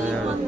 ಮಳೆ ಆಗುತ್ತೆ